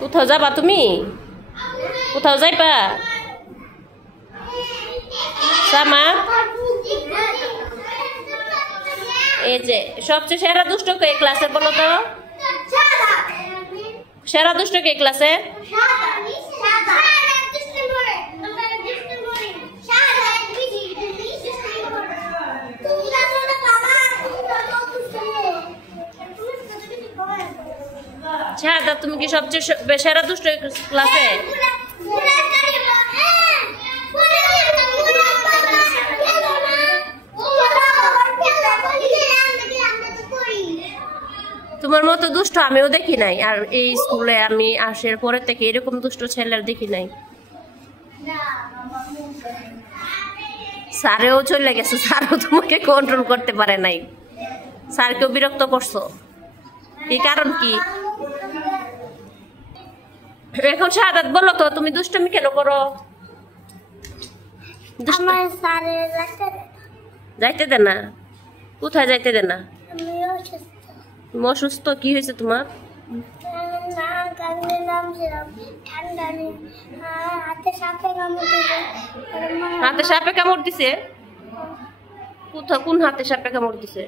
কোথাও যাবা তুমি? কোথাও যাইবা? সামা এই যে সবচেয়ে সেরা দুষ্ট কে ক্লাসে বলো তো? সেরা দুষ্ট কে ক্লাসে? শাহাদাত তুমি কি সবচেয়ে সেরা দুষ্ট ক্লাসে? তোমার মতো দুষ্ট আমিও দেখি নাই, আর এই স্কুলে আমি আসার পরে থেকে এরকম দুষ্ট ছেলের দেখি নাই। স্যারেও চলে গেছে, স্যারও তোমাকে কন্ট্রোল করতে পারে নাই, স্যারকেও বিরক্ত করছো। এই কারণ কি? এখন শাহাদাত বলো তো তুমি দুষ্টামি কেন করো? যাইতে দে না। কোথায় যাইতে দে না? অসুস্থ? কি হয়েছে তোমার? হাতে সাপে কামড় দিছে? কোন হাতে সাপে কামড় দিছে?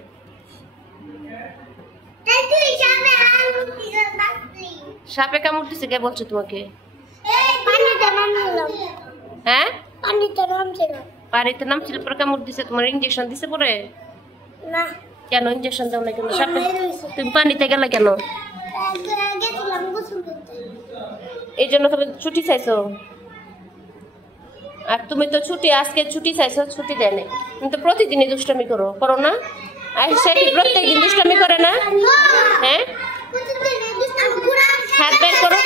সাপে কামড় দিছে কে বলছে তোমাকে? হ্যাঁ, পানিতে নামছিল পরে কামড় দিছে। তোমার ইঞ্জেকশন দিছে পরে? না। কেন ইঞ্জেকশন দাও না কেন? সাপে তুমি পানিতে গেলে কেন? এই জন্য তুমি ছুটি চাইছো? আর তুমি তো ছুটি আজকে ছুটি চাইছো, ছুটি দেয় না। তুমি তো প্রতিদিনই দুষ্টামি করো না? আর সে কি প্রত্যেকদিন দুষ্টামি করে না? হ্যাঁ, হাত বের করো।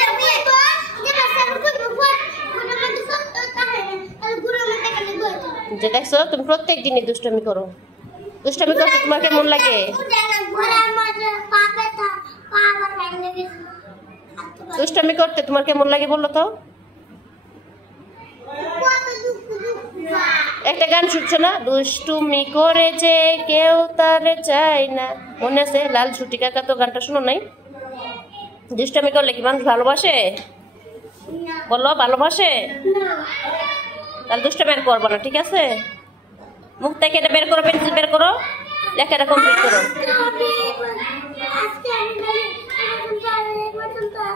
যে দেখছো তুমি প্রত্যেক দিনই দুষ্টামি করো। দুষ্টামি করতে তোমার কেমন লাগে? দুষ্টামি করতে তোমার কেমন লাগে বলো তো? একটা গান শুনছো না? দুষ্টুমি করেছে কেউ তারে চাই না, মনে আছে? লাল ছুটি কাকা তো গানটা শুনো নাই? দুষ্টামি করলে কি মানুষ ভালোবাসে? বলো ভালোবাসে? তাহলে দুষ্টামি আর করবো না, ঠিক আছে? মুখ থেকে এটা বের করো, পেন্সিল বের করো, লেখাটা কমপ্লিট করো।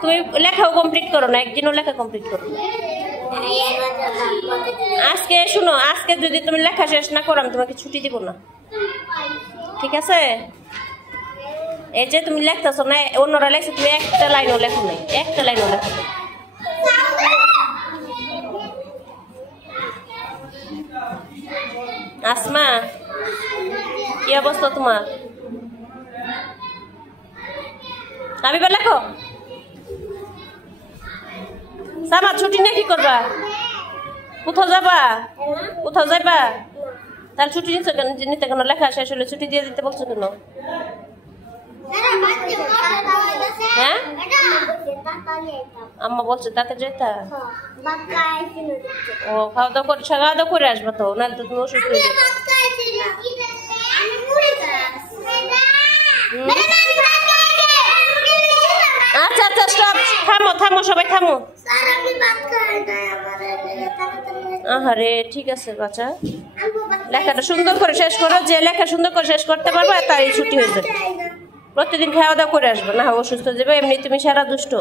তুমি লেখাও কমপ্লিট করো না, একদিনও লেখা কমপ্লিট করো। আজকে শুনো, আজকে যদি তুমি লেখা শেষ না করো আমি তোমাকে ছুটি দিব না, ঠিক আছে? এই যে তুমি লেখতেছো না, অন্যরা লেখছে, তুমি একটা লাইনও লেখো নাই, একটা লাইনও লেখো নাই। আসমা কি অবস্থা তোমার? আমি বল লেখো। সামা ছুটি না কি করবা? কোথাও যাবা? কোথাও যাবা? তাহলে ছুটি নিচ্ছ কেন? নিতে কেন? লেখা শেষ হলে ছুটি দিয়ে দিতে বলছো কেন? হ্যাঁ, আম্মা বলছে তাতে যেতা। ও খাওয়া দাওয়া করে আসবা তো, নাহলে তো তুমি অসুস্থ হয়ে যাবে। আচ্ছা আচ্ছা স্টপ, থামো সবাই থামো। আহারে ঠিক আছে বাচ্চা, লেখাটা সুন্দর করে শেষ করো। যে লেখা সুন্দর করে শেষ করতে পারবো তাই ছুটি হয়ে যাবে। প্রতিদিন খাওয়া দাওয়া করে আসবো, না অসুস্থ হয়ে যাবে। এমনি তুমি সারা দুষ্ট।